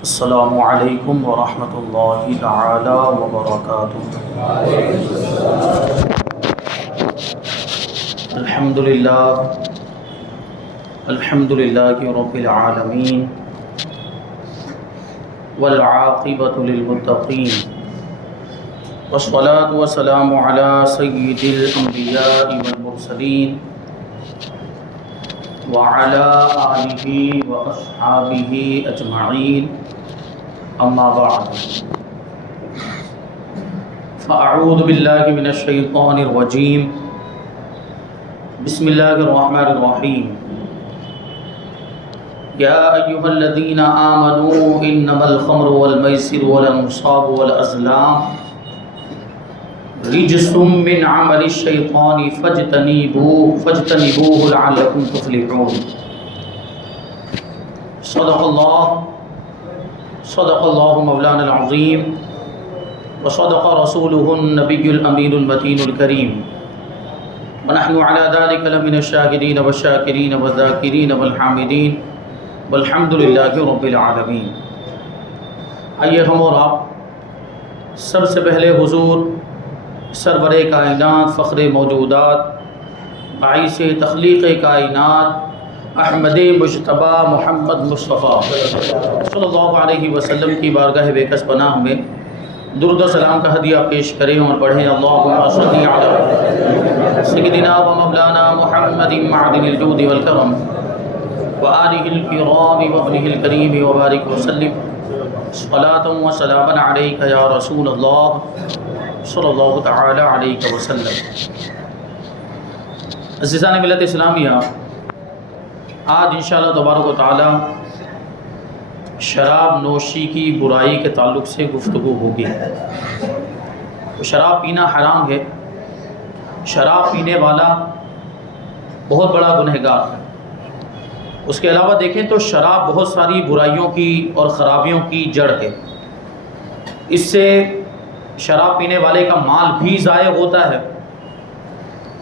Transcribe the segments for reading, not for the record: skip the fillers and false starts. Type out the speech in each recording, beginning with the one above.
السلام علیکم ورحمۃ اللہ تعالی وبرکاتہ۔ الحمد للہ رب العالمین والعاقبۃ للمتقین والصلاۃ والسلام علی سید الانبیاء والمرسلین وعلى آلہ واصحابہ اجمعین، اما بعد فاعوذ باللہ من الشیطان الرجیم، بسم اللہ الرحمن الرحیم۔ یا ایہا الذین آمنوا انما الخمر والمیسر والانصاب والازلام رجس من عمل الشیطان فاجتنبوه لعلکم تفلحون۔ صدق اللہ مولانا العظیم وصدق رسولہ النبی الامین المتین الکریم، ونحن على ذلك لمن الشاہدین والشاکرین والذاکرین والحامدین والحمد للہ رب العالمین۔ آئیے ہم اور آپ سب سے پہلے حضور سرور کائنات، فخر موجودات، باعث تخلیق کائنات، احمد مجتبی محمد مصطفیٰ صلی اللہ علیہ وسلم کی بارگاہ بےکس پناہ میں درود و سلام کا ہدیہ پیش کریں اور پڑھیں۔ اللہم صلی علی سیدنا و مولانا محمد معدن الجود والکرم وآلہ الکرام وابنہ الکریم وبارک وسلم صلاۃ و سلاما علیک یا رسول اللہ صلی اللہ تعالی علیہ وسلم۔ عزیزان ملت اسلامیہ، آج انشاءاللہ تبارک و تعالی شراب نوشی کی برائی کے تعلق سے گفتگو ہوگی۔ شراب پینا حرام ہے، شراب پینے والا بہت بڑا گنہگار ہے۔ اس کے علاوہ دیکھیں تو شراب بہت ساری برائیوں کی اور خرابیوں کی جڑ ہے۔ اس سے شراب پینے والے کا مال بھی ضائع ہوتا ہے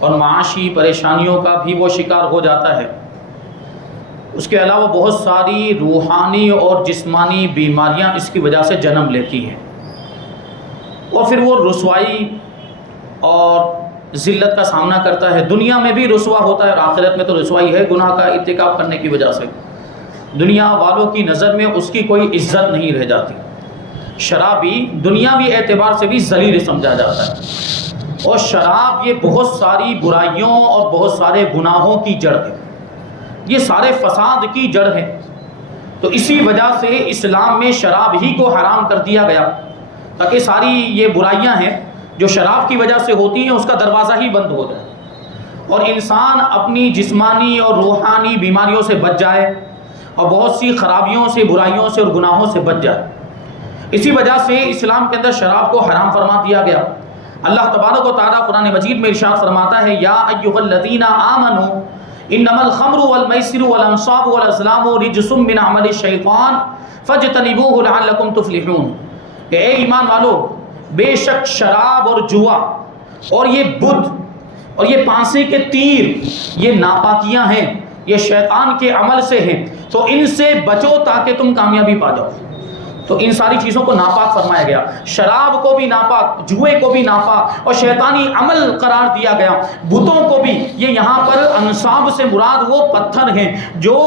اور معاشی پریشانیوں کا بھی وہ شکار ہو جاتا ہے۔ اس کے علاوہ بہت ساری روحانی اور جسمانی بیماریاں اس کی وجہ سے جنم لیتی ہیں، اور پھر وہ رسوائی اور ذلت کا سامنا کرتا ہے۔ دنیا میں بھی رسوا ہوتا ہے اور آخرت میں تو رسوائی ہے، گناہ کا ارتکاب کرنے کی وجہ سے دنیا والوں کی نظر میں اس کی کوئی عزت نہیں رہ جاتی۔ شرابی دنیاوی اعتبار سے بھی ذلیل سمجھا جاتا ہے، اور شراب یہ بہت ساری برائیوں اور بہت سارے گناہوں کی جڑ ہے، یہ سارے فساد کی جڑ ہے۔ تو اسی وجہ سے اسلام میں شراب ہی کو حرام کر دیا گیا، تاکہ ساری یہ برائیاں ہیں جو شراب کی وجہ سے ہوتی ہیں اس کا دروازہ ہی بند ہو جائے اور انسان اپنی جسمانی اور روحانی بیماریوں سے بچ جائے اور بہت سی خرابیوں سے، برائیوں سے اور گناہوں سے بچ جائے۔ اسی وجہ سے اسلام کے اندر شراب کو حرام فرما دیا گیا۔ اللہ تبارک و تعالیٰ قرآن مجید میں ارشاد فرماتا ہے، یا ایھا الذین آمنوا انما الخمر والمیسر والانصاب والازلام رجس من عمل الشیطان فاجتنبوه لعلکم تفلحون۔ کہ اے ایمان والو، بے شک شراب اور جوا اور یہ بدھ اور یہ پانسے کے تیر یہ ناپاکیاں ہیں، یہ شیطان کے عمل سے ہیں، تو ان سے بچو تاکہ تم کامیابی پا جاؤ۔ تو ان ساری چیزوں کو ناپاک فرمایا گیا، شراب کو بھی ناپاک، جوئے کو بھی ناپاک اور شیطانی عمل قرار دیا گیا۔ بتوں کو بھی، یہ یہاں پر انصاب سے مراد وہ پتھر ہیں جو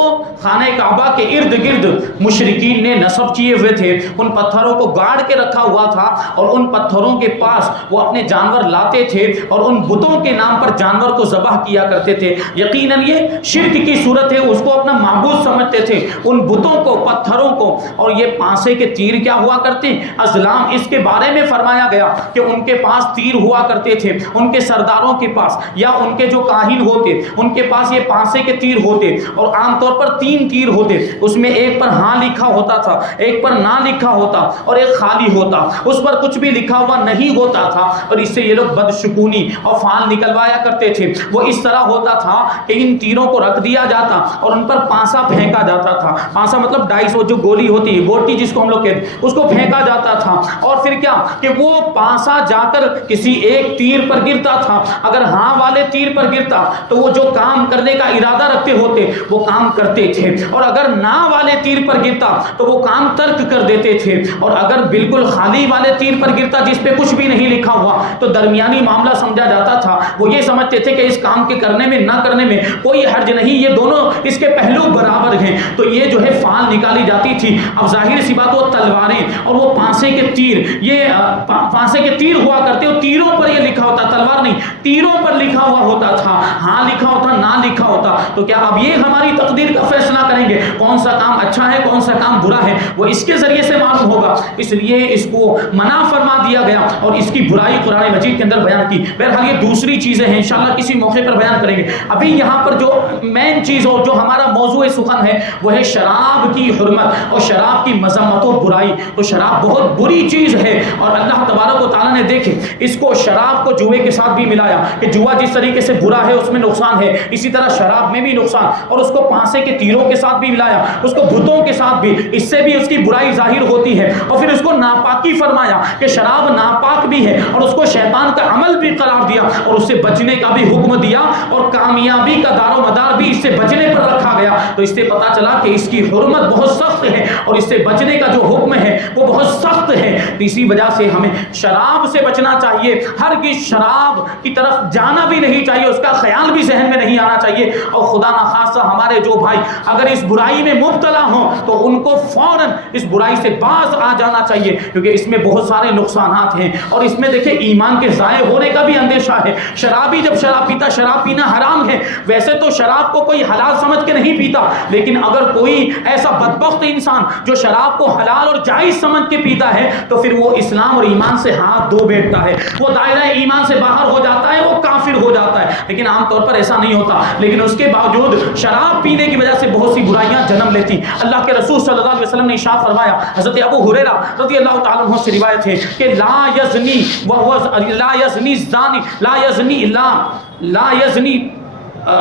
خانہ کعبہ کے ارد گرد مشرکین نے نصب کیے ہوئے تھے، ان پتھروں کو گاڑ کے رکھا ہوا تھا اور ان پتھروں کے پاس وہ اپنے جانور لاتے تھے اور ان بتوں کے نام پر جانور کو ذبح کیا کرتے تھے۔ یقیناً یہ شرک کی صورت ہے، اس کو اپنا معبود سمجھتے تھے، ان بتوں کو، پتھروں کو۔ اور یہ پانسے کے تیر کیا ہوا کرتے؟ ازلام۔ اس کے بارے میں فرمایا گیا کہ ان کے پاس تیر ہوا کرتے تھے، ان کے سرداروں کے پاس یا ان کے جو کاہن ہوتے ان کے پاس یہ پانسے کے تیر ہوتے، اور عام طور پر 3 تیر ہوتے، اس میں ایک پر ہاں لکھا ہوتا تھا، ایک پر نہ لکھا ہوتا اور ایک خالی ہوتا، اس پر کچھ بھی لکھا ہوا نہیں ہوتا تھا، اور اس سے یہ لوگ بدشگونی اور فال نکلوایا کرتے تھے۔ وہ اس طرح ہوتا تھا کہ ان تیروں کو رکھ دیا جاتا اور ان پر پانسا پھینکا جاتا تھا۔ پانسا مطلب 250 جو گولی ہوتی ہے, گوٹی جس کو ہم لوگ کہتے ہیں, اس کو پھینکا جاتا تھا, اور پھر کیا کہ وہ پانسا جا کر کسی ایک تیر پر گرتا تھا. اگر ہاں والے تیر پر گرتا تو وہ جو کام کرنے کا ارادہ رکھتے ہوتے وہ کام کرتے تھے, اور اگر نا والے تیر پر گرتا تو وہ کام ترک کر دیتے تھے, اور اگر بالکل خالی والے تیر پر گرتا جس پہ کچھ بھی نہیں لکھا ہوا تو درمیانی معاملہ سمجھا جاتا تھا. وہ یہ سمجھتے تھے کہ اس کام کے کرنے میں نہ کرنے میں کوئی حرج نہیں, یہ دونوں اس کے پہلو برابر ہیں. تو یہ جو ہے فال نکالی جاتی تھی. اب ظاہر سی بات, وہ تلواریں اور وہ پانسے کے تیر, یہ پانسے کے تیر ہوا کرتے, اور تیروں پر یہ لکھا ہوتا, تلوار نہیں, تیروں پر لکھا ہوا ہوتا تھا, ہاں لکھا ہوتا نہ لکھا ہوتا. تو کیا اب یہ ہماری تقدیر کا فیصلہ کریں گے کون سا کام اچھا ہے کون سا کام برا ہے؟ وہ اس کے ذریعے سے معلوم ہوگا. اس لیے اس کو منع فرما دیا گیا اور اس کی برائی قرآن مجید کے اندر بیان کی. بہرحال یہ دوسری چیزیں ہیں, انشاءاللہ کسی موقع پر بیان کریں گے. ابھی یہاں پر جو مین چیز اور جو ہمارا موضوع سخن ہے وہ ہے شراب کی حرمت اور شراب کی مذمت و برائی. تو شراب بہت بری چیز ہے, اور اللہ تبارک و تعالیٰ نے دیکھے اس کو شراب کو جوئے کے ساتھ بھی ملایا کہ جوا جس طریقے سے برا ہے اس میں نقصان ہے, اسی طرح شراب میں بھی نقصان, اور اس کو پانسے کے تیروں کے ساتھ بھی ملایا, اس کو بتوں کے ساتھ بھی, اس سے بھی اس کی برائی ظاہر ہوتی ہے. اور پھر اس کو ناپاکی فرمایا کہ شراب ناپاک بھی ہے, اور اس کو شیطان کا عمل بھی قرار دیا, اور اس سے بچنے کا بھی حکم دیا, اور کامیابی کا دار و مدار بھی اس سے بچنے پر رکھا گیا. تو اس سے پتہ چلا کہ اس کی حرمت بہت سخت ہے, اور اس سے بچنے کا جو حکم ہے وہ بہت سخت ہے. تو اسی وجہ سے ہمیں شراب سے بچنا چاہیے, ہرگز شراب کی طرف جانا بھی نہیں چاہیے, اس کا خیال بھی ذہن میں نہیں آنا چاہیے. اور خدا نخواستہ ہمارے جو بھائی اگر اس برائی میں مبتلا ہوں تو ان کو فوراً اس برائی سے باز آ جانا چاہیے, کیونکہ اس میں بہت سارے نقصانات ہیں, اور اس میں دیکھیں ایمان کے ضائع ہونے کا بھی اندیشہ ہے. شرابی جب شراب پیتا, شراب پینا حرام ہے, ویسے تو شراب کو کوئی حلال سمجھ کے نہیں پیتا, لیکن اگر کوئی ایسا بدبخت انسان جو شراب کو حلال اور جائز سمجھ کے پیتا ہے تو پھر وہ اسلام اور ایمان سے ہاتھ دھو بیٹھتا ہے, وہ دائرہ ایمان سے باہر ہو جاتا ہے, وہ کافر ہو جاتا ہے. لیکن عام طور پر ایسا نہیں ہوتا, لیکن اس کے باوجود شراب پینے کی وجہ سے بہت سی برائیاں جنم لیتی. اللہ کے رسول صلی اللہ علیہ وسلم نے ارشاد فرمایا, حضرت ابو ہریرہ رضی اللہ تعالیٰ عنہ سے روایت ہے کہ لا یزنی لا یزنی زانی لا یزنی لا یزنی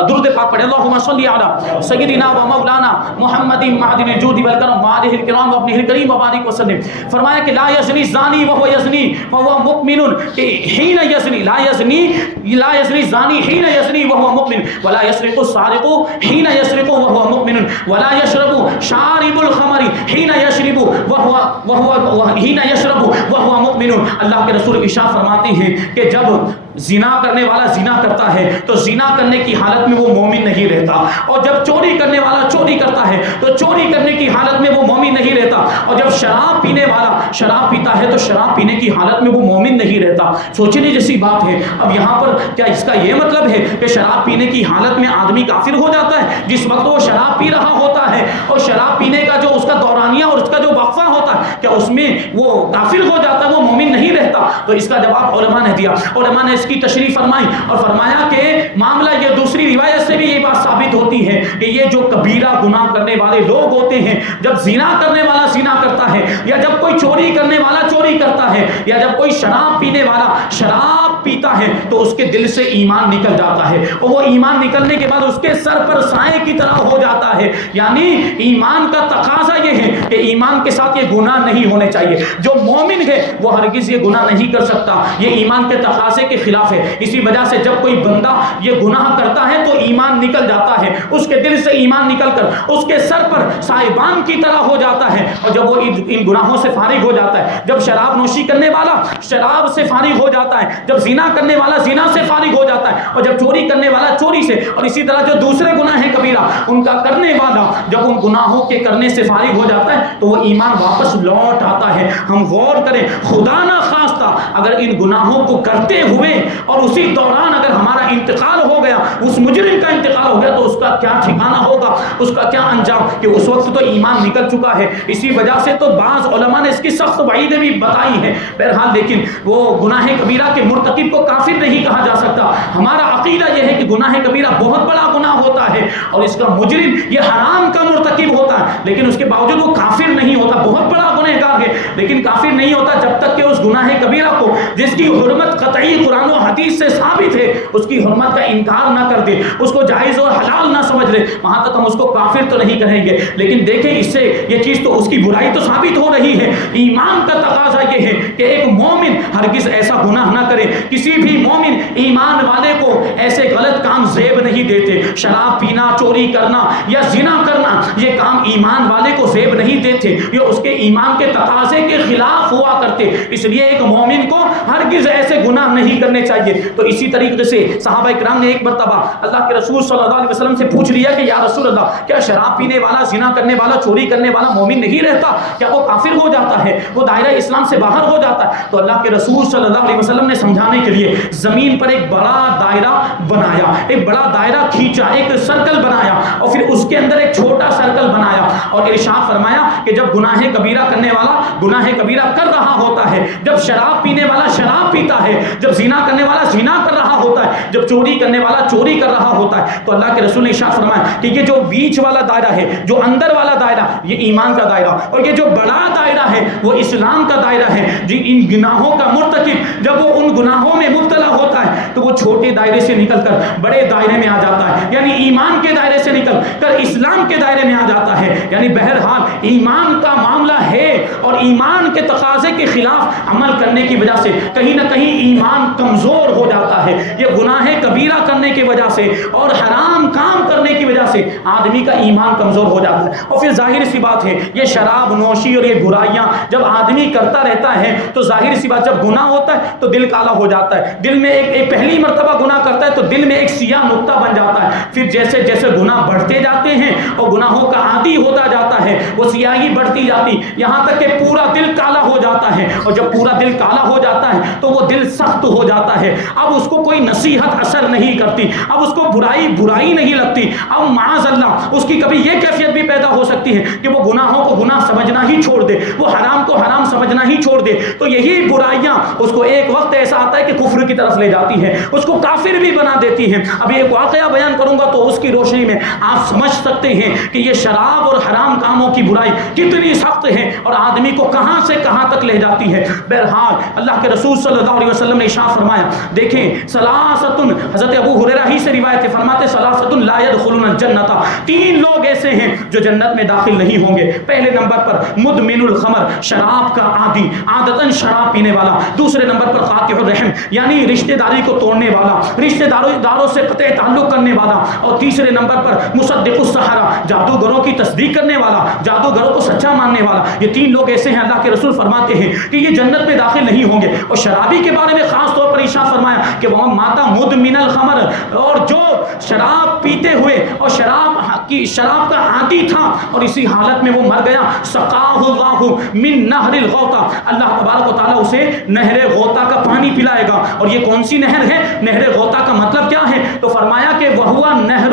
درود پاک پڑھیں, اللہم صلی علی سیدنا و مولانا محمد معدن الجود والکرم وآلہ الکرام وابنہ الکریم وبارک وسلم. فرمایا کہ لا یزنی زانی وہو یزنی وہو مؤمن, کہ حین یزنی لا یزنی زانی حین یزنی وہو مؤمن ولا یسرق السارق حین یسرق وہو مؤمن ولا یشرب شارب الخمر حین یشرب وہو حین یشرب وہو مؤمن. اللہ کے رسول ارشاد فرماتے ہیں کہ جب زنا کرنے والا زنا کرتا ہے تو زنا کرنے کی حالت میں وہ مومن نہیں رہتا, اور جب چوری کرنے والا چوری کرتا ہے تو چوری کرنے کی حالت میں وہ مومن نہیں رہتا, اور جب شراب پینے والا شراب پیتا ہے تو شراب پینے کی حالت میں وہ مومن نہیں رہتا. سوچنے جیسی بات ہے. اب یہاں پر کیا اس کا یہ مطلب ہے کہ شراب پینے کی حالت میں آدمی کافر ہو جاتا ہے جس وقت وہ شراب پی رہا ہوتا ہے, اور شراب پینے کا جو اس کا دورانیہ اور اس کا جو وقفہ ہوتا ہے کیا اس میں وہ کافر ہو جاتا ہے, وہ مومن نہیں رہتا؟ تو اس کا جواب علماء نے دیا. علماء نے اس کی تشریح فرمائی اور فرمایا کہ معاملہ یہ دوسری روایت سے بھی یہ بات ثابت ہوتی ہے کہ یہ جو کبیرہ گناہ کرنے والے لوگ ہوتے ہیں, جب زنا کرنے والا زنا کرتا ہے, یا جب کوئی چوری کرنے والا چوری کرتا ہے, یا جب کوئی شراب پینے والا شراب پیتا ہے, تو اس کے دل سے ایمان نکل جاتا ہے, اور وہ ایمان نکلنے کے بعد اس کے سر پر سائے کی طرح ہو جاتا ہے. یعنی ایمان کا تقاضا یہ ہے کہ ایمان کے ساتھ یہ گناہ نہیں ہونے چاہیے. جو مومن ہے وہ ہرگز یہ گناہ نہیں کر سکتا, یہ ایمان کے تقاضے کے خلاف ہے. اسی وجہ سے جب کوئی بندہ یہ گناہ کرتا ہے تو ایمان نکل جاتا ہے, اس کے دل سے ایمان نکل کر اس کے سر پر سائبان کی طرح ہو جاتا ہے, اور جب وہ ان گناہوں سے فارغ ہو جاتا ہے, جب شراب نوشی کرنے والا شراب سے فارغ ہو جاتا ہے, جب زنا کرنے والا زنا سے فارغ ہو جاتا ہے, اور جب چوری کرنے والا چوری سے, اور اسی طرح جو دوسرے گناہ ہیں کبیرہ ان کا کرنے والا جب ان گناہوں کے کرنے سے فارغ ہو جاتا ہے تو وہ ایمان واپس لوٹ آتا ہے. ہم غور کریں, خدا نہ خواستہ اگر ان گناہوں کو کرتے ہوئے اور اسی دوران اگر ہمارا انتقال ہو گیا, اس مجرم کا انتقال ہو گیا, تو اس کا کیا ٹھکانہ ہوگا, اس کا کیا انجام, کہ اس وقت تو ایمان نکل چکا ہے. اسی وجہ سے تو بعض علماء نے اس کی سخت وعیدیں بھی بتائی ہیں. بہرحال لیکن وہ گناہ کبیرہ کے مرتکب کو کافر نہیں کہا جا سکتا. ہمارا عقیدہ یہ ہے کہ گناہ کبیرہ بہت بڑا گناہ ہوتا ہے, اور اس کا مجرم یہ حرام کا مرتکب ہوتا ہے, لیکن اس کے باوجود وہ کافر نہیں ہوتا, بہت بڑا گنہگار ہے, لیکن کافر نہیں ہوتا جب تک کہ اس گناہ کبیرہ کو جس کی حرمت قطعی قرآن و حدیث سے ثابت ہے اس کی حرمت کا انکار نہ کر دے، اس کو جائز اور حلال نہ سمجھ لے، وہاں تک ہم اس کو کافر تو نہیں کہیں گے۔ لیکن دیکھیں اس سے یہ چیز تو اس کی برائی تو ثابت ہو رہی ہے۔ ایمان کا تقاضا یہ ہے کہ ایک مومن ہرگز ایسا گناہ نہ کرے، کسی بھی مومن ایمان والے کو ایسے غلط کام زیب نہیں دیتے۔ شراب پینا، چوری کرنا یا زنا کرنا یہ کام ایمان والے کو زیب نہیں دیتے، یہ اس کے ایمان کے تقاضے کے خلاف ہوا کرتے، اس لیے ایک مومن کو ہرگز ایسے گناہ نہیں کرنے چاہیے۔ تو اسی طریقے سے صحابہ کرام نے ایک مرتبہ اللہ کے رسول صلی اللہ علیہ وسلم سے پوچھ لیا کہ یا رسول اللہ، کیا شراب پینے والا، زنا کرنے والا، چوری کرنے والا مومن نہیں رہتا؟ کیا وہ کافر ہو جاتا ہے؟ وہ دائرہ اسلام سے باہر ہو جاتا ہے؟ تو اللہ کے رسول صلی اللہ علیہ وسلم نے سمجھانے کے لیے زمین پر ایک بڑا دائرہ بنایا، ایک بڑا دائرہ کھینچا، ایک سرکل بنایا اور پھر اس کے اندر ایک چھوٹا سرکل بنایا اور ارشاد فرمایا کہ جب گناہ کبیرہ کرنے والا گناہ کبیرہ کر رہا ہوتا ہے، جب شراب پینے والا شراب پیتا ہے، جب زنا کرنے والا زنا کر رہا ہوتا ہے، جب چوری کرنے والا چوری کر رہا ہوتا ہے، تو اللہ کے رسول نے ارشاد فرمایا کہ یہ جو بیچ والا دائرہ ہے، جو اندر والا دائرہ، یہ ایمان کا دائرہ، اور یہ جو بڑا دائرہ ہے وہ اسلام کا دائرہ ہے۔ جی ان گناہوں کا مرتکب جب وہ ان گناہوں میں مبتلا ہوتا ہے تو وہ چھوٹے دائرے سے نکل کر بڑے دائرے میں آ جاتا ہے، یعنی ایمان کے دائرے سے نکل کر اسلام کے دائرے میں آ جاتا ہے۔ یعنی بہرحال ایمان کا معاملہ ہے اور ایمان کے تقاضے کے خلاف عمل کرنے کی وجہ سے کہیں نہ کہیں ایمان کمزور ہو جاتا ہے۔ یہ گناہ کبیرہ کرنے کی وجہ سے اور حرام کام کرنے کی وجہ سے آدمی کا ایمان کمزور ہو جاتا ہے۔ اور پھر ظاہر سی بات ہے یہ شراب نوشی اور یہ برائیاں جب آدمی کرتا رہتا ہے تو ظاہر سی بات جب گناہ ہوتا ہے تو دل کالا ہو جاتا ہے، دل میں ایک پہلی مرتبہ گناہ کرتا ہے تو دل میں ایک سیاہ نقطہ بن جاتا ہے، پھر جیسے جیسے گناہ بڑھتے جاتے ہیں اور گناہوں کا عادی ہوتا جاتا ہے وہ سیاہی بڑھتی جاتی یہاں تک کہ پورا دل کالا ہو جاتا ہے، اور جب پورا دل کالا ہو جاتا ہے تو وہ دل سخت ہو جاتا ہے، اب اس کو کوئی نصیحت اثر نہیں کرتی، اب اس کو برائی نہیں لگتی، اب معاذ اللہ اس کی کبھی یہ کیفیت بھی پیدا ہو سکتی ہے کہ وہ گناہوں کو گناہ سمجھنا ہی چھوڑ دے، وہ حرام کو حرام سمجھنا ہی چھوڑ دے، تو یہی برائیاں اس کو ایک وقت ایسا آتا ہے کہ کفر کی طرف لے جاتی ہے، اس کو کافر بھی بنا دیتی ہے۔ اب ایک واقعہ بیان کروں گا تو اس کی روشنی میں آپ سمجھ سکتے ہیں کہ یہ شراب اور حرام کاموں کی برائی کتنی سخت ہے اور آدمی کو کہاں سے کہاں تک لے جاتی ہے۔ بہرحال اللہ کے رسول صلی اللہ علیہ وسلم نے ارشاد فرمایا، دیکھیں ثلاثۃ، حضرت ابو ہریرہ ہی سے روایت ہے، فرماتے ثلاثۃ لا يدخلون الجنۃ، تین لوگ ایسے ہیں جو جنت میں داخل نہیں ہوں گے۔ پہلے نمبر پر مدمن الخمر، شراب کا عادی، عادتاً شراب پینے والا۔ دوسرے نمبر پر قاطع الرحم، یعنی رشتہ داری کو توڑنے والا، رشتہ داروں سے قطع تعلق کرنے والا۔ اور تیسرے نمبر پر مصدق السحرہ، جادوگروں کی تصدیق کرنے والا، جادوگروں کو سچا ماننے والا۔ یہ تین لوگ ایسے ہیں اللہ کے رسول فرماتے ہیں کہ یہ جنت میں داخل نہیں ہوں گے۔ اور شرابی کے بارے میں خاص طور پر ارشاد فرمایا کہ وہ ماتا مدمن الخمر، اور جو شراب پیتے ہوئے اور شراب کا عادی تھا اور اسی حالت میں وہ مر گیا، سقاہ اللہ من نہر الغوطہ، اللہ تبارک و تعالیٰ اسے نہر غوطہ کا پانی پلائے گا۔ اور یہ کون سی نہر ہے؟ نہر غوطہ کا مطلب کیا ہے؟ تو فرمایا کہ وہوا نہر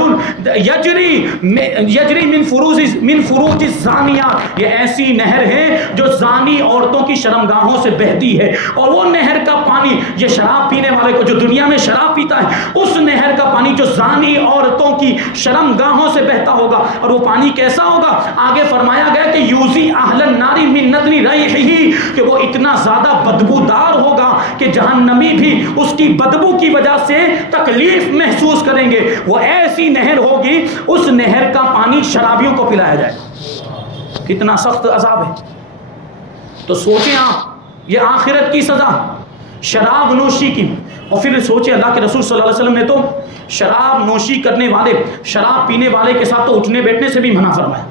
یجری من فروج الزانیات، یہ ایسی نہر ہے جو زانی عورتوں کی شرمگاہوں سے بہتی ہے، اور وہ نہر کا پانی یہ شراب پینے والے کو جو دنیا میں شراب پیتا ہے اس نہر کا پانی جو زانی عورتوں کی شرمگاہوں سے بہتا ہوگا، اور وہ پانی کیسا ہوگا؟ آگے فرمایا گیا کہ یوزی اہل النار من نتن ریحہ، کہ وہ اتنا زیادہ بدبودار ہوگا کہ جہنمی بھی اس کی بدبو کی وجہ سے تکلیف محسوس کریں گے۔ وہ ایسی نہر ہوگی، اس نہر کا پانی شرابیوں کو پلایا جائے گا۔ کتنا سخت عذاب ہے۔ تو سوچیں آپ، یہ آخرت کی سزا شراب نوشی کی، اور پھر سوچیں اللہ کے رسول صلی اللہ علیہ وسلم نے تو شراب نوشی کرنے والے، شراب پینے والے کے ساتھ تو اٹھنے بیٹھنے سے بھی منع فرمایا۔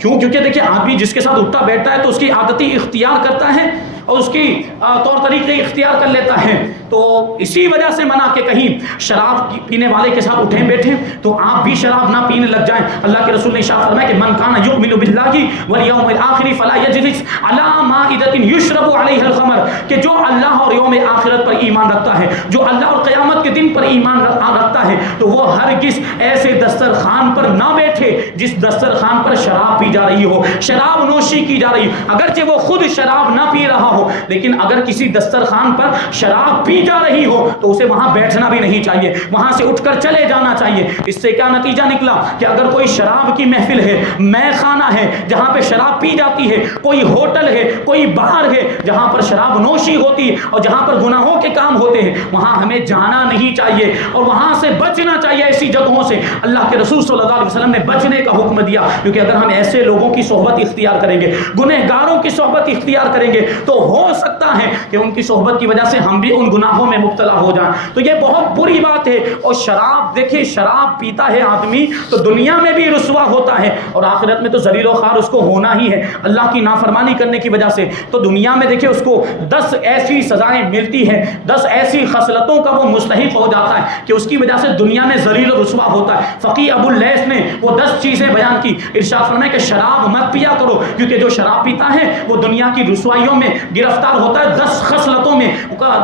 کیوں؟ کیونکہ دیکھیں آدمی جس کے ساتھ اٹھتا بیٹھتا ہے تو اس کی عادتی اختیار کرتا ہے اور اس کی طور طریقے اختیار کر لیتا ہے، تو اسی وجہ سے منع کہ کہیں شراب پینے والے کے ساتھ اٹھیں بیٹھیں تو آپ بھی شراب نہ پینے لگ جائیں۔ اللہ کے رسول نے ارشاد فرمایا کہ من کان یؤمن باللہ والیوم الآخر فلا یجلس علی مائدۃ یشرب علیہا الخمر، کہ جو اللہ اور یوم آخرت پر ایمان رکھتا ہے، جو اللہ اور قیامت کے دن پر ایمان رکھتا ہے، تو وہ ہرگز ایسے دسترخوان پر نہ بیٹھے جس دسترخوان پر شراب پی جا رہی ہو، شراب نوشی کی جا رہی ہو، اگرچہ وہ خود شراب نہ پی رہا ہو ہو، لیکن اگر کسی دسترخوان پر شراب پی جا رہی ہو تو اسے وہاں بیٹھنا بھی نہیں چاہیے، وہاں سے اٹھ کر چلے جانا چاہیے۔ اس سے کیا نتیجہ نکلا کہ اگر کوئی شراب کی محفل ہے، مے خانہ ہے جہاں پہ شراب پی جاتی ہے، کوئی ہوٹل ہے، کوئی بار ہے جہاں پر شراب نوشی ہوتی ہے اور جہاں پر گناہوں کے کام ہوتے ہیں، وہاں ہمیں جانا نہیں چاہیے اور وہاں سے بچنا چاہیے۔ ایسی جگہوں سے اللہ کے رسول صلی اللہ علیہ وسلم نے بچنے کا حکم دیا، کیونکہ اگر ہم ایسے لوگوں کی صحبت اختیار کریں گے، گنہگاروں کی صحبت اختیار کریں گے، تو ہو سکتا ہے کہ ان کی صحبت کی وجہ سے ہم بھی ان گناہوں میں مبتلا ہو جائیں۔ تو یہ بہت بری بات ہے۔ اور شراب دیکھیں، شراب پیتا ہے آدمی تو دنیا میں بھی رسوا ہوتا ہے اور آخرت میں تو ذلیل و خوار اس کو ہونا ہی ہے اللہ کی نافرمانی کرنے کی وجہ سے۔ تو دنیا میں دیکھیں اس کو 10 ایسی سزائیں ملتی ہیں، 10 ایسی خصلتوں کا وہ مستحق ہو جاتا ہے کہ اس کی وجہ سے دنیا میں ذلیل و رسوا ہوتا ہے۔ فقیہ ابو اللیث نے وہ 10 چیزیں بیان کی، ارشاد فرمایا کہ شراب مت پیا کرو، کیونکہ جو شراب پیتا ہے وہ دنیا کی رسوائیوں میں گرفتار ہوتا ہے، 10 خصلتوں میں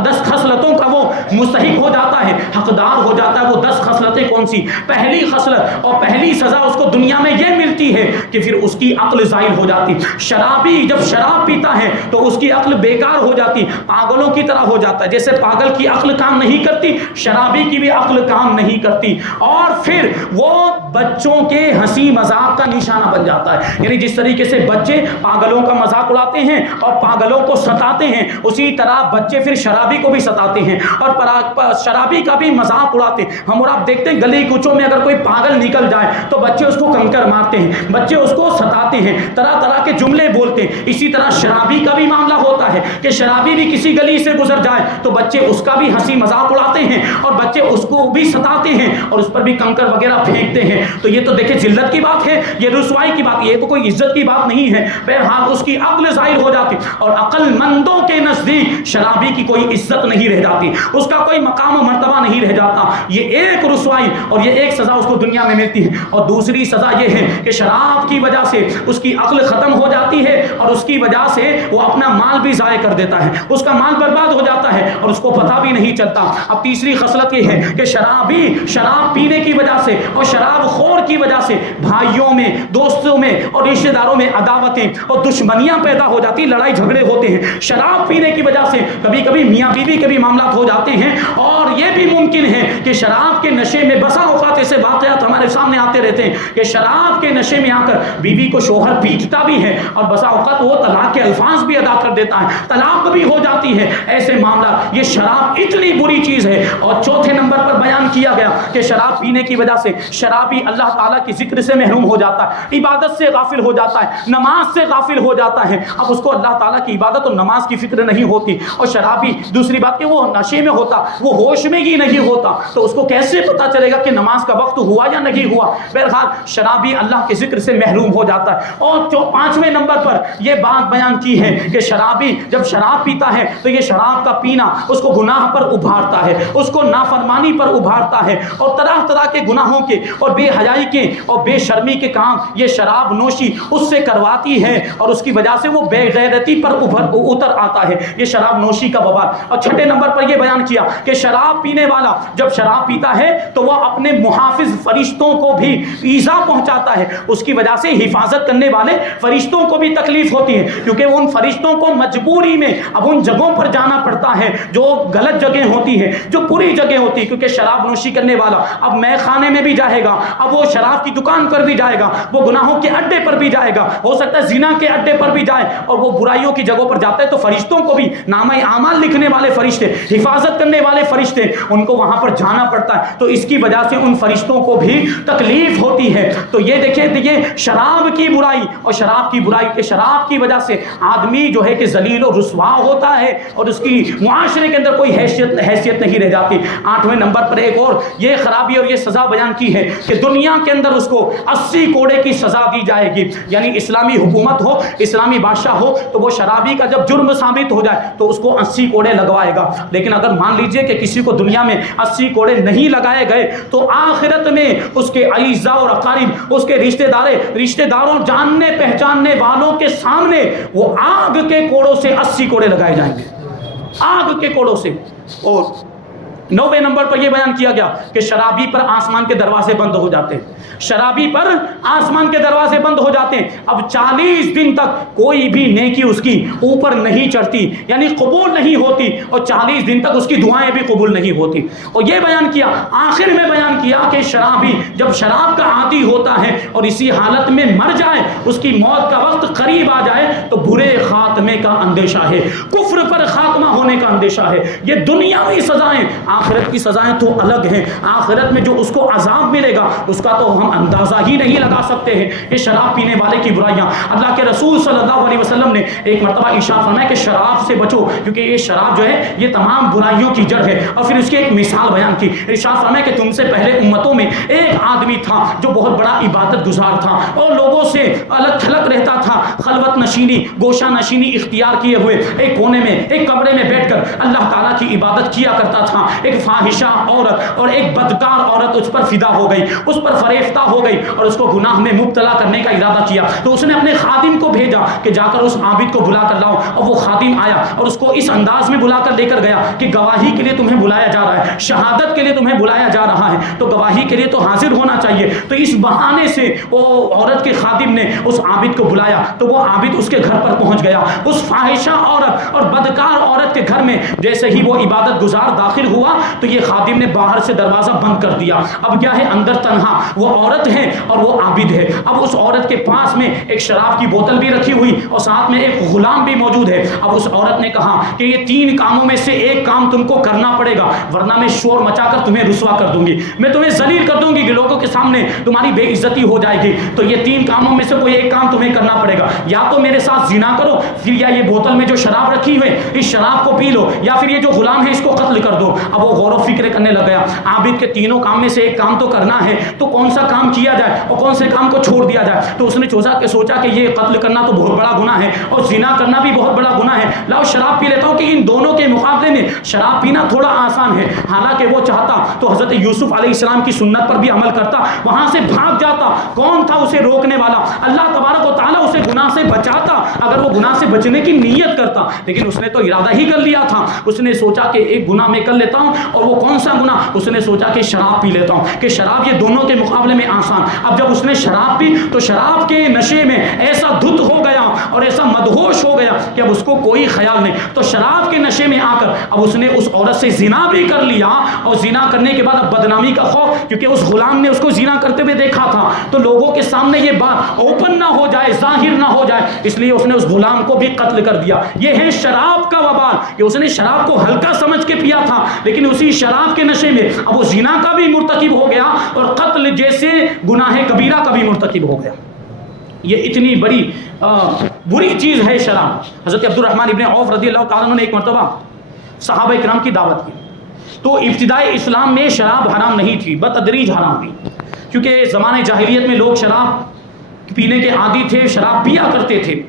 10 خصلتوں کا وہ مستحق ہو جاتا ہے، حقدار ہو جاتا ہے۔ وہ 10 خصلتیں کون سی؟ پہلی خصلت اور پہلی سزا اس کو دنیا میں یہ ملتی ہے کہ پھر اس کی عقل زائل ہو جاتی۔ شرابی جب شراب پیتا ہے تو اس کی عقل بیکار ہو جاتی، پاگلوں کی طرح ہو جاتا ہے۔ جیسے پاگل کی عقل کام نہیں کرتی، شرابی کی بھی عقل کام نہیں کرتی، اور پھر وہ بچوں کے ہنسی مذاق کا نشانہ بن جاتا ہے۔ یعنی جس طریقے سے بچے پاگلوں کا مذاق اڑاتے ہیں اور پاگلوں کو ستاتے ہیں، اسی طرح بچے پھر شرابی کو بھی ستاتے ہیں اور شرابی کا بھی مذاق اڑاتے ہیں۔ ہم اور آپ دیکھتے ہیں گلی کوچوں میں اگر کوئی پاگل نکل جائے تو بچے اس کو کنکر مارتے ہیں، بچے اس کو ستاتے ہیں، طرح طرح کے جملے بولتے ہیں۔ اسی طرح شرابی کا بھی معاملہ ہوتا ہے کہ شرابی بھی کسی گلی سے گزر جائے تو بچے اس کا بھی ہنسی مذاق اڑاتے ہیں اور بچے اس کو بھی ستاتے ہیں اور اس پر بھی کنکر وغیرہ پھینکتے ہیں۔ تو یہ تو دیکھیں ذلت کی بات ہے، یہ رسوائی کی بات، یہ تو کوئی عزت کی بات نہیں ہے۔ بہرحال اس کی عقل ظاہر ہو جاتی اور عقل مندوں کے نزدیک شرابی کی کوئی عزت نہیں رہ جاتی، اس کا کوئی مقام و مرتبہ نہیں رہ جاتا۔ یہ ایک رسوائی اور یہ ایک سزا اس کو دنیا میں ملتی ہے۔ اور دوسری سزا یہ ہے کہ شراب کی وجہ سے اس کی عقل ختم ہو جاتی ہے اور اس کی وجہ سے وہ اپنا مال بھی ضائع کر دیتا ہے، اس کا مال برباد ہو جاتا ہے اور اس کو پتہ بھی نہیں چلتا۔ اب تیسری خصلت یہ ہے کہ شرابی شراب پینے کی وجہ سے اور شراب خور کی وجہ سے بھائیوں میں، دوستوں میں اور رشتہ داروں میں عداوتیں اور دشمنیاں پیدا ہو جاتی، لڑائی جھگڑے ہوتے ہیں۔ شراب پینے کی وجہ سے کبھی کبھی میاں بیوی کے بھی معاملات ہو جاتے ہیں، اور یہ بھی ممکن ہے کہ شراب کے نشے میں بسا اوقات ایسے واقعات ہمارے سامنے آتے رہتے ہیں کہ شراب کے نشے میں آ کر بیوی کو شوہر پیٹتا بھی ہے اور بسا اوقات وہ طلاق کے الفاظ بھی ادا کر دیتا ہے، طلاق بھی ہو جاتی ہے۔ ایسے معاملات، یہ شراب اتنی بری چیز ہے۔ اور چوتھے نمبر پر بیان کیا گیا کہ شراب پینے کی وجہ سے شرابی اللہ تعالیٰ کی ذکر سے محروم ہو جاتا ہے، عبادت سے غافل ہو جاتا ہے، نماز سے غافل ہو جاتا ہے۔ اب اس کو اللہ تعالیٰ کی عبادت اور نماز کی فکر نہیں ہوتی، اور شرابی دوسری بات کہ وہ نشے میں ہوتا، وہ ہوش میں ہی نہیں ہوتا، تو اس کو کیسے پتا چلے گا کہ نماز کا وقت ہوا یا نہیں ہوا؟ بہرحال شرابی اللہ کے ذکر سے محروم ہو جاتا ہے۔ اور جو 5ویں نمبر پر یہ بات بیان کی ہے کہ شرابی جب شراب پیتا ہے تو یہ شراب کا پینا اس کو گناہ پر ابھارتا ہے، اس کو نافرمانی پر ابھارتا ہے، اور طرح طرح کے گناہوں کے اور بے حیائی کے اور بے شرمی کے کام یہ شراب نوشی اس سے کرواتی ہے، اور اس کی وجہ سے وہ بے غیرتی پر اتر آتا ہے۔ یہ شراب نوشی کا وبال۔ اور 6 نمبر پر یہ بیان کیا کہ شراب پینے والا جب شراب پیتا ہے تو وہ اپنے محافظ فرشتوں کو بھی ایذا پہنچاتا ہے، اس کی وجہ سے حفاظت کرنے والے فرشتوں کو بھی تکلیف ہوتی ہے، کیونکہ ان فرشتوں کو مجبوری میں اب ان جگہوں پر جانا پڑتا ہے جو غلط جگہ ہوتی ہے، جو بری جگہ ہوتی ہے، کیونکہ شراب نوشی کرنے والا اب مے خانے میں بھی جائے گا، اب وہ شراب کی دکان پر بھی جائے گا، وہ گناہوں کے اڈے پر بھی جائے گا، ہو سکتا ہے زنا کے اڈے پر بھی جائے، اور وہ برائیوں کی جگہوں پر جاتا ہے تو فرشتوں کو بھی، نامہ اعمال لکھنے والے فرشتے، حفاظت کرنے والے فرشتے، ان کو وہاں پر جانا پڑتا ہے، تو اس کی وجہ سے ان فرشتوں کو بھی تکلیف ہوتی ہے۔ تو یہ دیکھیں یہ شراب کی برائی، اور شراب کی برائی کہ شراب کی وجہ سے آدمی جو ہے کہ ذلیل و رسوا ہوتا ہے اور اس کی معاشرے کے اندر کوئی حیثیت نہیں رہ جاتی۔ 8ویں نمبر پر ایک اور یہ خرابی اور یہ سزا بیان کی ہے کہ دنیا کے اندر اس کو 80 کوڑے کی سزا دی جائے گی، یعنی اسلامی حکومت ہو، اسلامی بادشاہ ہو، تو وہ شرابی کا جب جرم ثابت ہو جائے تو اس کو 80 کوڑے لگوائے گا۔ لیکن اگر مان لیجئے کہ کسی کو دنیا میں 80 کوڑے نہیں لگائے گئے تو آخرت میں اس کے اعزاء اور اقارب، اس کے رشتہ داروں، جاننے پہچاننے والوں کے سامنے وہ آگ کے کوڑوں سے 80 کوڑے لگائے جائیں گے، آگ کے کوڑوں سے۔ اور 90 نمبر پر یہ بیان کیا گیا کہ شرابی پر آسمان کے دروازے بند ہو جاتے ہیں، شرابی پر آسمان کے دروازے بند ہو جاتے ہیں، اب 40 دن تک کوئی بھی نیکی اس کی اوپر نہیں چڑھتی، یعنی قبول نہیں ہوتی، اور 40 دن تک اس کی دعائیں بھی قبول نہیں ہوتی۔ اور یہ بیان کیا، آخر میں بیان کیا کہ شرابی جب شراب کا عادی ہوتا ہے اور اسی حالت میں مر جائے، اس کی موت کا وقت قریب آ جائے، تو برے خاتمے کا اندیشہ ہے، کفر پر خاتمہ ہونے کا اندیشہ ہے۔ یہ دنیاوی سزائیں، آخرت کی سزائیں تو الگ ہیں، آخرت میں جو اس کو عذاب ملے گا اس کا تو ہم اندازہ ہی نہیں لگا سکتے ہیں۔ یہ شراب پینے والے کی برائیاں، اللہ کے رسول صلی اللہ علیہ وسلم نے ایک مرتبہ ارشاد فرمایا کہ شراب سے بچو، کیونکہ یہ شراب جو ہے یہ تمام برائیوں کی جڑ ہے۔ اور پھر اس کی ایک مثال بیان کی، ارشاد فرمایا کہ تم سے پہلے امتوں میں ایک آدمی تھا جو بہت بڑا عبادت گزار تھا اور لوگوں سے الگ تھلگ رہتا تھا، خلوت نشینی، گوشہ نشینی اختیار کیے ہوئے ایک کونے میں، ایک کمرے میں بیٹھ کر اللہ تعالیٰ کی عبادت کیا کرتا تھا۔ ایک فاحشہ عورت اور ایک بدکار عورت اس پر فدا ہو گئی، اس پر فریفتہ ہو گئی اور اس کو گناہ میں مبتلا کرنے کا ارادہ کیا، تو اس نے اپنے خادم کو بھیجا کہ جا کر اس عابد کو بلا کر لاؤ، اور وہ خادم آیا اور اس کو اس انداز میں بلا کر لے کر گیا کہ گواہی کے لیے تمہیں بلایا جا رہا ہے، شہادت کے لیے تمہیں بلایا جا رہا ہے، تو گواہی کے لیے تو حاضر ہونا چاہیے۔ تو اس بہانے سے وہ عورت کے خادم نے اس عابد کو بلایا، تو وہ عابد اس کے گھر پر پہنچ گیا۔ اس فاحشہ عورت اور بدکار عورت کے گھر میں جیسے ہی وہ عبادت گزار داخل ہوا تو یہ خادم نے باہر سے دروازہ بند کر دیا۔ اب کیا ہے، اندر تنہا وہ عورت ہے اور وہ عابد ہے۔ اب اس عورت کے پاس میں ایک شراب کی بوتل بھی رکھی ہوئی اور ساتھ میں ایک غلام بھی موجود ہے۔ اب اس عورت نے کہا کہ یہ 3 کاموں میں سے ایک کام تم کو کرنا پڑے گا، ورنہ میں شور مچا کر تمہیں رسوا کر دوں گی، میں تمہیں ذلیل کر دوں گی کہ لوگوں کے سامنے تمہاری بے عزتی ہو جائے گی۔ تو یہ 3 کاموں میں سے کوئی ایک کام تمہیں کرنا پڑے گا، یا تو میرے ساتھ زنا کرو، پھر یا یہ بوتل میں جو شراب رکھی ہوئی اس شراب کو پی لو، یا پھر یہ جو غلام ہے اس کو قتل کر دو۔ اب وہ غور و فکر کرنے لگ گیا، عابد کے 3 کام میں سے ایک کام تو کرنا ہے، تو کون سا کام کیا جائے اور کون سے کام کو چھوڑ دیا جائے؟ تو اس نے سوچا کہ یہ قتل کرنا تو بہت بڑا گناہ ہے اور زنا کرنا بھی بہت بڑا گناہ ہے، لاؤ شراب پی لیتا ہوں کہ ان دونوں کے مقابلے میں شراب پینا تھوڑا آسان ہے۔ حالانکہ وہ چاہتا تو حضرت یوسف علیہ السلام کی سنت پر بھی عمل کرتا، وہاں سے بھاگ جاتا، کون تھا اسے روکنے والا؟ اللہ تبارک و تعالیٰ اسے گناہ سے بچاتا اگر وہ گناہ سے بچنے کی نیت کرتا، لیکن اس نے تو ارادہ ہی کر لیا تھا۔ اس نے سوچا کہ ایک گناہ میں کر لیتا ہوں، اور وہ کون سا گناہ؟ اس نے سوچا کہ شراب پی لیتا ہوں، کہ شراب یہ دونوں کے مقابلے میں آسان۔ اب جب اس نے شراب پی تو شراب کے نشے میں ایسا دھت ہو گیا اور ایسا مدہوش ہو گیا کہ اب اس کو کوئی خیال نہیں، تو شراب کے نشے میں آ کر اب اس نے اس عورت سے زنا بھی کر لیا، اور زنا کرنے کے بعد اب بدنامی کا خوف، کیونکہ اس غلام نے اس کو زنا کرتے ہوئے دیکھا تھا، تو لوگوں کے سامنے یہ بات اوپن نہ ہو جائے، ظاہر نہ ہو جائے، اس لیے اس نے اس غلام کو بھی قتل کر دیا۔ یہ ہے شراب کا وبال کہ اس نے شراب کو ہلکا سمجھ کے پیا تھا، لیکن اسی شراب کے نشے میں اب وہ زنا کا بھی مرتکب ہو گیا اور قتل جیسے گناہ کبیرہ کا بھی مرتکب ہو گیا۔ یہ اتنی بڑی بری چیز ہے شراب۔ حضرت عبد الرحمن ابن عوف رضی اللہ تعالیٰ عنہ نے ایک مرتبہ صحابہ کرام کی دعوت کی، تو ابتدائی اسلام میں شراب حرام نہیں تھی، بتدریج حرام ہوئی، کیونکہ زمانے جاہلیت میں لوگ شراب پینے کے عادی تھے، شراب پیا کرتے تھے،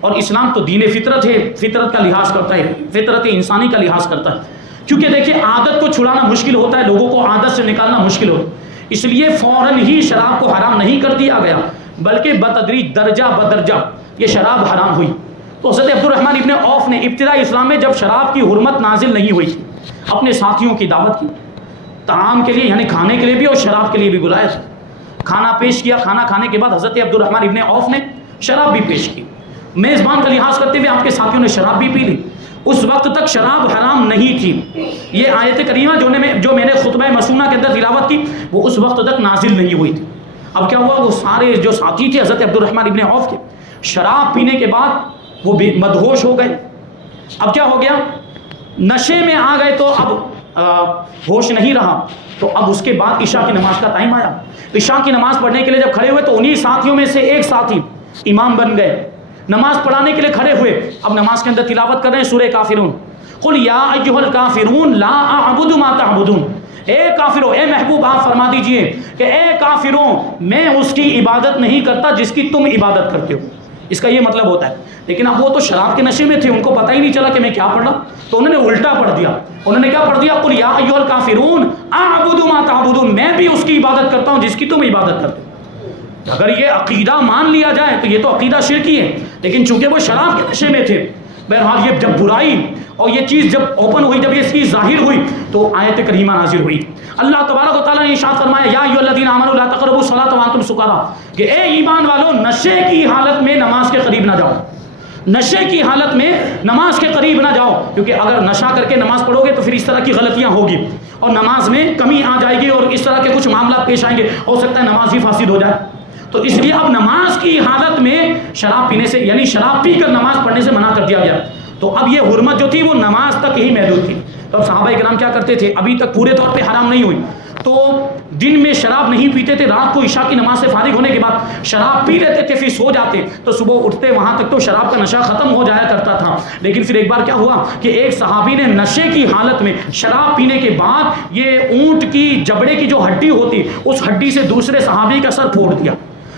اور اسلام تو دین فطرت ہے، فطرت کا لحاظ کرتا ہے، فطرت انسانی کا لحاظ کرتا ہے۔ کیونکہ دیکھیں عادت کو چھڑانا مشکل ہوتا ہے، لوگوں کو عادت سے نکالنا مشکل ہوتا ہے، اس لیے فوراً ہی شراب کو حرام نہیں کر دیا گیا، بلکہ بتدریج درجہ بدرجہ یہ شراب حرام ہوئی۔ تو حضرت عبد الرحمن ابن عوف نے ابتدائی اسلام میں جب شراب کی حرمت نازل نہیں ہوئی تھی، اپنے ساتھیوں کی دعوت کی، طعام کے لیے یعنی کھانے کے لیے بھی اور شراب کے لیے بھی بلایا تھا۔ کھانا پیش کیا، کھانا کھانے کے بعد حضرت عبد الرحمن ابن عوف نے شراب بھی پیش کی، میزبان کا لحاظ کرتے ہوئے آپ کے ساتھیوں نے شراب بھی پی لی۔ اس وقت تک شراب حرام نہیں تھی۔ یہ آیت کریمہ جو میں نے خطبہ مسنونہ کے اندر تلاوت کی وہ اس وقت تک نازل نہیں ہوئی تھی۔ اب کیا ہوا، وہ سارے جو ساتھی تھے حضرت عبد الرحمن ابن عوف کے، شراب پینے کے بعد وہ مدہوش ہو گئے۔ اب کیا ہو گیا، نشے میں آ گئے، تو اب ہوش نہیں رہا۔ تو اب اس کے بعد عشاء کی نماز کا ٹائم آیا۔ عشاء کی نماز پڑھنے کے لیے جب کھڑے ہوئے تو انہی ساتھیوں میں سے ایک ساتھی امام بن گئے، نماز پڑھانے کے لیے کھڑے ہوئے۔ اب نماز کے اندر تلاوت کر رہے ہیں سورہ کافرون، قل یا ایھا الکافرون لا اعبد ما تعبدون، اے کافروں، اے محبوب آپ فرما دیجئے کہ اے کافروں میں اس کی عبادت نہیں کرتا جس کی تم عبادت کرتے ہو۔ اس کا یہ مطلب ہوتا ہے۔ لیکن اب وہ تو شراب کے نشے میں تھے، ان کو پتہ ہی نہیں چلا کہ میں کیا پڑھ رہا، تو انہوں نے الٹا پڑھ دیا۔ انہوں نے کیا پڑھ دیا، قل یا ایھا الکافرون اعبد ما تعبدون، میں بھی اس کی عبادت کرتا ہوں جس کی تم عبادت کرتے ہو۔ اگر یہ عقیدہ مان لیا جائے تو یہ تو عقیدہ شرکی ہے، لیکن چونکہ وہ شراب کے نشے میں تھے بہرحال یہ جب برائی اور یہ چیز جب اوپن ہوئی، جب یہ اس کی ظاہر ہوئی تو آیت کریمہ نازل ہوئی۔ اللہ تبارک و تعالیٰ نے ارشاد فرمایا یا ایھا الذین آمنوا لا تقربوا الصلاۃ وانتم سکارا، کہ اے ایمان والو نشے کی حالت میں نماز کے قریب نہ جاؤ، نشے کی حالت میں نماز کے قریب نہ جاؤ، کیونکہ اگر نشہ کر کے نماز پڑھو گے تو پھر اس طرح کی غلطیاں ہوگی اور نماز میں کمی آ جائے گی اور اس طرح کے کچھ معاملات پیش آئیں گے، ہو سکتا ہے نماز ہی فاسد ہو جائے۔ تو اس لیے اب نماز کی حالت میں شراب پینے سے، یعنی شراب پی کر نماز پڑھنے سے منع کر دیا گیا۔ تو اب یہ حرمت جو تھی وہ نماز تک ہی محدود تھی۔ تو اب صحابہ کرام کیا کرتے تھے، ابھی تک پورے طور پہ حرام نہیں ہوئی تو دن میں شراب نہیں پیتے تھے، رات کو عشاء کی نماز سے فارغ ہونے کے بعد شراب پی لیتے تھے، پھر سو جاتے، تو صبح اٹھتے وہاں تک تو شراب کا نشہ ختم ہو جایا کرتا تھا۔ لیکن پھر ایک بار کیا ہوا کہ ایک صحابی نے نشے کی حالت میں شراب پینے کے بعد یہ اونٹ کی جبڑے کی جو ہڈی ہوتی اس ہڈی سے دوسرے صحابی کا سر پھوڑ دیا۔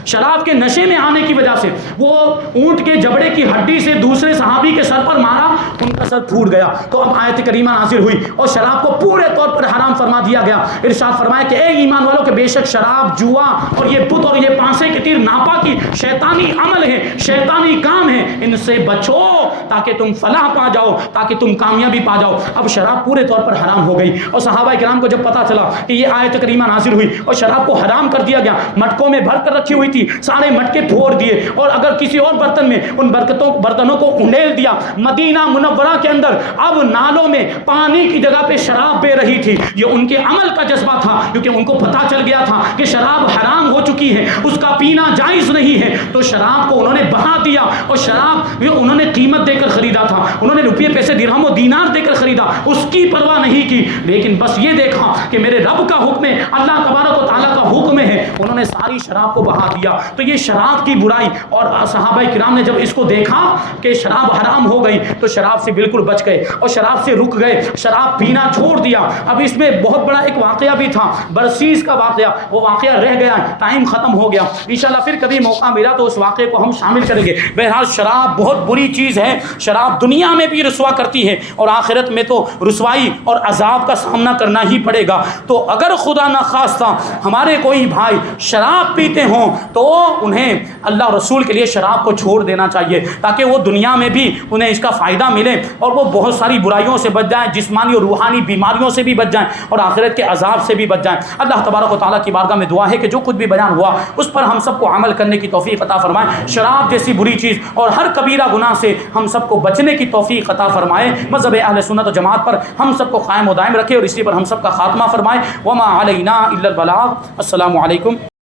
شراب کے نشے میں آنے کی وجہ سے وہ اونٹ کے جبڑے کی ہڈی سے دوسرے صحابی کے سر پر مارا، ان کا سر پھوٹ گیا۔ تو اب آیت کریمہ نازل ہوئی اور شراب کو پورے طور پر حرام فرما دیا گیا۔ ارشاد فرمایا کہ اے ایمان والوں کہ بے شک شراب، جوا اور یہ بت اور یہ پانسے کے تیر ناپاکی شیطانی عمل ہے، شیطانی کام ہے، ان سے بچو تاکہ تم فلاح پا جاؤ، تاکہ تم کامیابی پا جاؤ۔ اب شراب پورے طور پر حرام ہو گئی اور صحابہ کرام کو جب پتا چلا کہ یہ آیت کریمہ نازل ہوئی اور شراب کو حرام کر دیا گیا، مٹکوں میں بھر کر رکھی ہوئی تھی، سارے مٹکے پھوڑ دیے اور اگر کسی اور برتن میں ان برتنوں کو انڈیل دیا۔ مدینہ منورہ کے اندر اب نالوں میں پانی کی جگہ پہ شراب بہ رہی تھی۔ یہ ان کے عمل کا جذبہ تھا، کیونکہ ان کو پتا چل گیا تھا کہ شراب حرام ہو چکی ہے، اس کا پینا جائز نہیں ہے، تو شراب کو انہوں نے بہا دیا اور شراب انہوں نے قیمت دے کر خریدا تھا، انہوں نے روپیے پیسے درہم و دینار دے کر خریدا، اس کی پرواہ نہیں کی، لیکن بس یہ دیکھا کہ میرے رب کا حکم ہے، اللہ تبارک و تعالیٰ کا حکم ہے، انہوں نے ساری شراب کو بہا دیا۔ تو یہ شراب کی برائی، اور صحابہ کرام نے جب اس کو دیکھا کہ شراب حرام ہو گئی تو شراب سے بالکل بچ گئے اور شراب سے رک گئے، شراب پینا چھوڑ دیا۔ اب اس میں بہت بڑا ایک واقعہ بھی تھا، برسیس کا واقعہ، وہ واقعہ رہ گیا، ٹائم ختم ہو گیا، انشاءاللہ پھر کبھی موقع ملا تو اس واقعے کو ہم شامل کریں گے۔ بہرحال شراب بہت بری چیز ہے، شراب دنیا میں بھی رسوا کرتی ہے اور آخرت میں تو رسوائی اور عذاب کا سامنا کرنا ہی پڑے گا۔ تو اگر خدا نخواستہ ہمارے کوئی بھائی شراب پیتے ہوں تو انہیں اللہ رسول کے لیے شراب کو چھوڑ دینا چاہیے، تاکہ وہ دنیا میں بھی انہیں اس کا فائدہ ملے اور وہ بہت ساری برائیوں سے بچ جائیں، جسمانی اور روحانی بیماریوں سے بھی بچ جائیں اور آخرت کے عذاب سے بھی بچ جائیں۔ اللہ تبارک و تعالیٰ کی بارگاہ میں دعا ہے کہ جو کچھ بھی بیان ہوا اس پر ہم سب کو عمل کرنے کی توفیق عطا فرمائے، شراب جیسی بری چیز اور ہر کبیرہ گناہ سے ہم سب کو بچنے کی توفیق عطا فرمائے، مذہب اہل سنت و جماعت پر ہم سب کو قائم و دائم رکھے اور اسی پر ہم سب کا خاتمہ فرمائے۔ وما علینا الا البلاغ۔ السلام علیکم۔